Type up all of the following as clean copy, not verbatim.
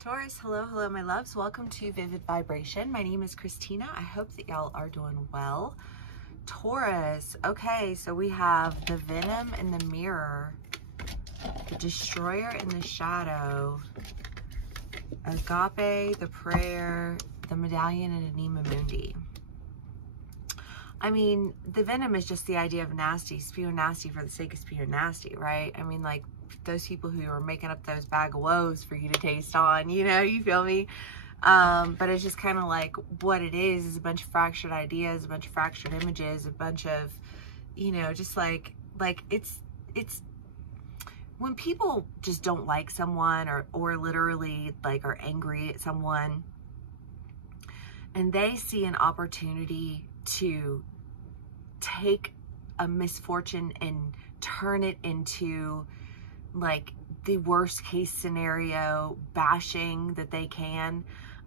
Taurus, hello my loves. Welcome to Vivid Vibration. My name is Christina. I hope that y'all are doing well. Taurus, okay, so we have the Venom in the Mirror, the Destroyer in the Shadow, Agape, the Prayer, the Medallion, and Anima Mundi. I mean, the Venom is just the idea of nasty, spewing nasty for the sake of spewing nasty, right? I mean, like, those people who are making up those bag of woes for you to taste on, you know, you feel me? But it's just kind of like what it is a bunch of fractured ideas, a bunch of fractured images, a bunch of, you know, just like it's when people just don't like someone or literally like are angry at someone and they see an opportunity to take a misfortune and turn it into like the worst case scenario bashing that they can.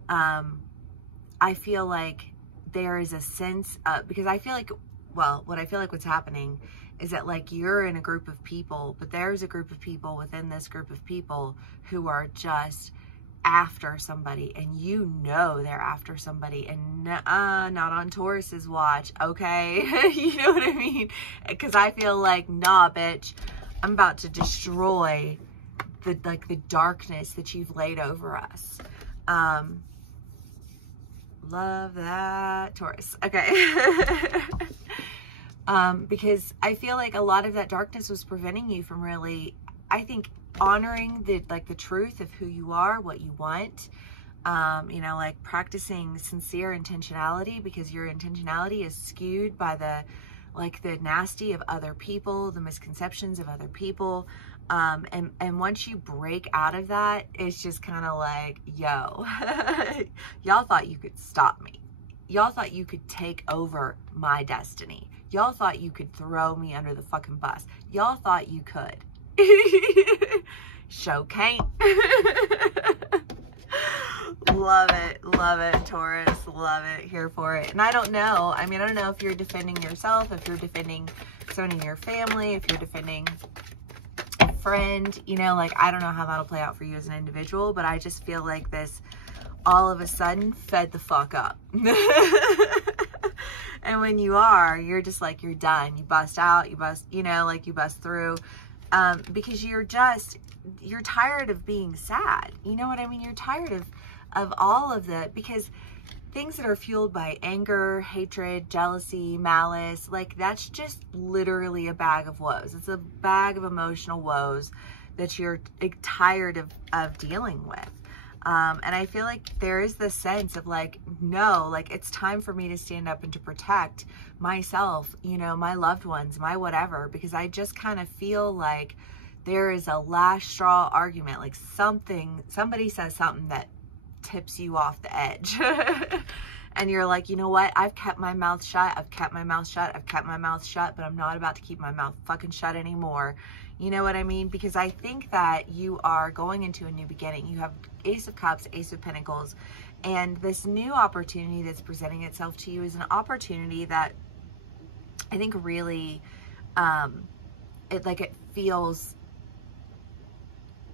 I feel like there is a sense of, because I feel like, well, what I feel like what's happening is that like you're in a group of people, but there's a group of people within this group of people who are just after somebody, and you know they're after somebody, and not on Taurus's watch, okay? You know what I mean? Because I feel like, nah, bitch, I'm about to destroy the darkness that you've laid over us. Love that, Taurus. Okay. Because I feel like a lot of that darkness was preventing you from really, I think, honoring the truth of who you are, what you want, you know, like practicing sincere intentionality, because your intentionality is skewed by the nasty of other people, the misconceptions of other people. And once you break out of that, it's just kind of like, yo, y'all thought you could stop me. Y'all thought you could take over my destiny. Y'all thought you could throw me under the fucking bus. Y'all thought you could. Show can't. Love it, Taurus. Love it. Here for it. And I don't know. I mean, I don't know if you're defending yourself, if you're defending someone in your family, if you're defending a friend, you know, like, I don't know how that'll play out for you as an individual, but I just feel like this all of a sudden fed the fuck up. And when you are, you're just like, you're done. You bust out, you bust, you know, like you bust through. Because you're tired of being sad. You know what I mean? You're tired of all of that, because things that are fueled by anger, hatred, jealousy, malice, like that's just literally a bag of woes. It's a bag of emotional woes that you're tired of dealing with. And I feel like there is this sense of like, no, like it's time for me to stand up and to protect myself, you know, my loved ones, my whatever, because I just kind of feel like there is a last straw argument, like somebody says something that tips you off the edge. And you're like, you know what? I've kept my mouth shut. I've kept my mouth shut. I've kept my mouth shut, but I'm not about to keep my mouth fucking shut anymore. You know what I mean? Because I think that you are going into a new beginning. You have Ace of Cups, Ace of Pentacles, and this new opportunity that's presenting itself to you is an opportunity that I think really, it feels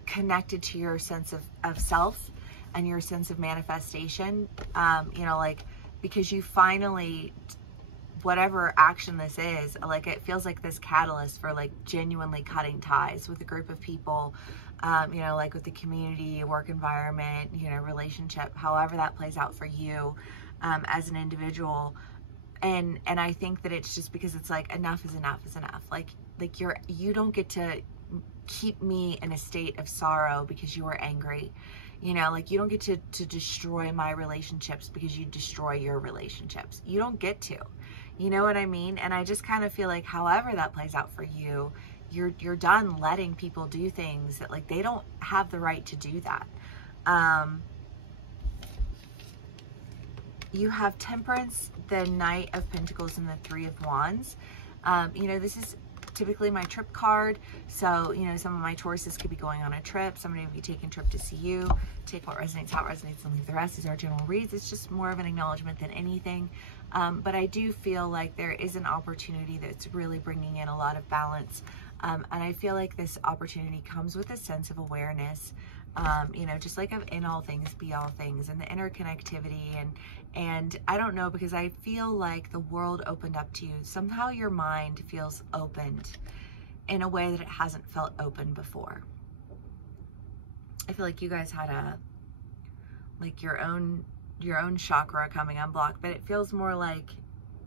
connected to your sense of self and your sense of manifestation, you know, like, because you finally, whatever action this is, like, it feels like this catalyst for like genuinely cutting ties with a group of people, you know, like with the community, work environment, you know, relationship, however that plays out for you, as an individual. And I think that it's just because it's like, enough is enough is enough. Like you don't get to keep me in a state of sorrow because you are angry. You know, like you don't get to destroy my relationships because you destroy your relationships. You don't get to, you know what I mean? And I just kind of feel like however that plays out for you, you're done letting people do things that like, they don't have the right to do that. You have Temperance, the Knight of Pentacles, and the Three of Wands. You know, this is typically my trip card. So, you know, some of my Tauruses could be going on a trip. Somebody would be taking a trip to see you. Take what resonates, how it resonates, and leave the rest. These are general reads. It's just more of an acknowledgement than anything. But I do feel like there is an opportunity that's really bringing in a lot of balance. And I feel like this opportunity comes with a sense of awareness, You know, just like of in all things, be all things, and the interconnectivity. And I don't know, because I feel like the world opened up to you. Somehow your mind feels opened in a way that it hasn't felt open before. I feel like you guys had like your own chakra coming unblocked, but it feels more like,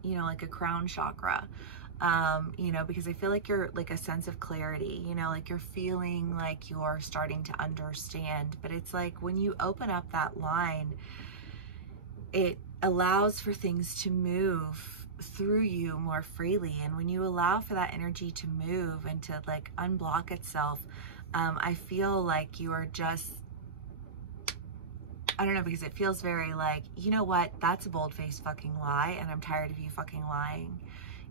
you know, like a crown chakra. You know, because I feel like you're like a sense of clarity, you know, like you're feeling like you're starting to understand. But it's like when you open up that line, it allows for things to move through you more freely. And when you allow for that energy to move and to like unblock itself, I feel like you are just, I don't know, because it feels very like, you know what, that's a bold-faced fucking lie, and I'm tired of you fucking lying,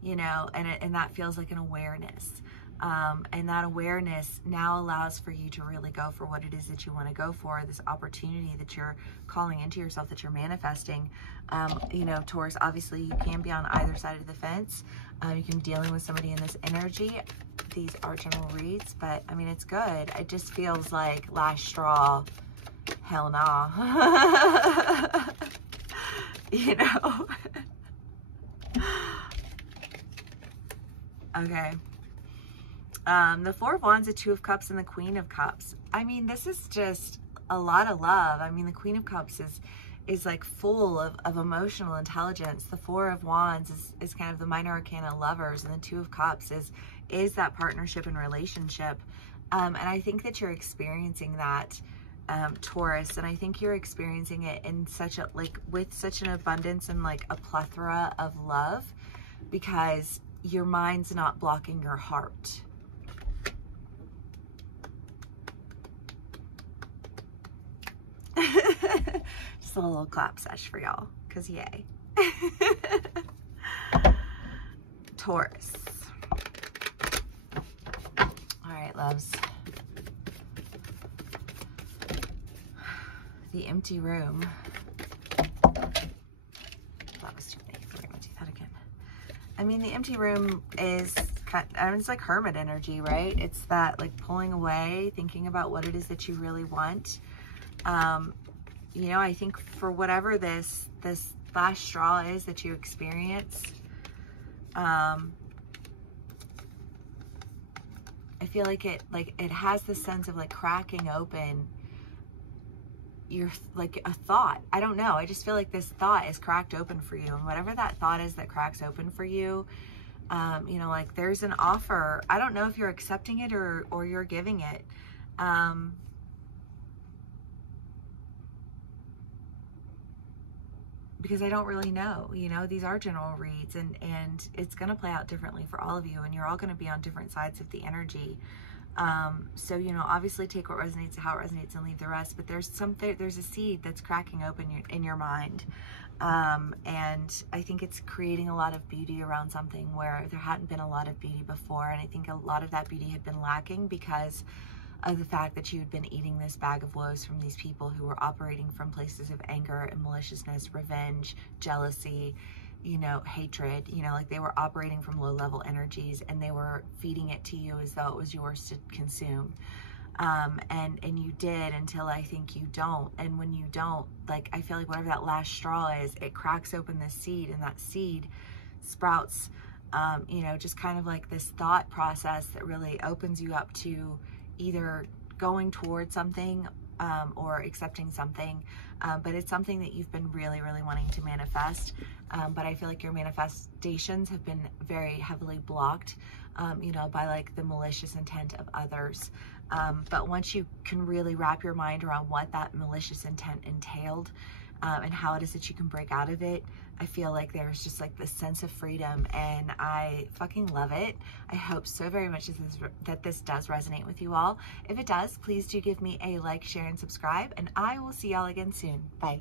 you know, and that feels like an awareness. And that awareness now allows for you to really go for what it is that you want to go for, this opportunity that you're calling into yourself, that you're manifesting. You know, Taurus, obviously you can be on either side of the fence. You can be dealing with somebody in this energy. These are general reads, but I mean, it's good. It just feels like last straw. Hell nah. You know? Okay. The Four of Wands, the Two of Cups, and the Queen of Cups. I mean, this is just a lot of love. I mean, the Queen of Cups is like full of emotional intelligence. The Four of Wands is kind of the minor arcana lovers, and the Two of Cups is that partnership and relationship. And I think that you're experiencing that, Taurus, and I think you're experiencing it in such a, like, with such an abundance and like a plethora of love, because your mind's not blocking your heart. Just a little clap sesh for y'all, because yay. Taurus. All right, loves. The empty room. That was too many. We're going to do that again. I mean, the empty room is kind of, I mean, it's like hermit energy, right? It's that like pulling away, thinking about what it is that you really want. You know, I think for whatever this last straw is that you experience, I feel like it has this sense of like cracking open your, like a thought. I don't know. I just feel like this thought is cracked open for you, and whatever that thought is that cracks open for you, you know, like there's an offer. I don't know if you're accepting it or you're giving it. Because I don't really know, you know, these are general reads, and it's going to play out differently for all of you, and you're all going to be on different sides of the energy. So, you know, obviously take what resonates, how it resonates, and leave the rest. But there's a seed that's cracking open in your mind. And I think it's creating a lot of beauty around something where there hadn't been a lot of beauty before. And I think a lot of that beauty had been lacking because of the fact that you'd been eating this bag of woes from these people who were operating from places of anger and maliciousness, revenge, jealousy, you know, hatred. You know, like they were operating from low-level energies, and they were feeding it to you as though it was yours to consume. And you did, until I think you don't. And when you don't, like, I feel like whatever that last straw is, it cracks open this seed, and that seed sprouts, you know, just kind of like this thought process that really opens you up to either going towards something or accepting something, but it's something that you've been really, really wanting to manifest, but I feel like your manifestations have been very heavily blocked, you know, by like the malicious intent of others, but once you can really wrap your mind around what that malicious intent entailed, and how it is that you can break out of it, I feel like there's just like this sense of freedom, and I fucking love it. I hope so very much that this does resonate with you all. If it does, please do give me a like, share, and subscribe, and I will see y'all again soon. Bye.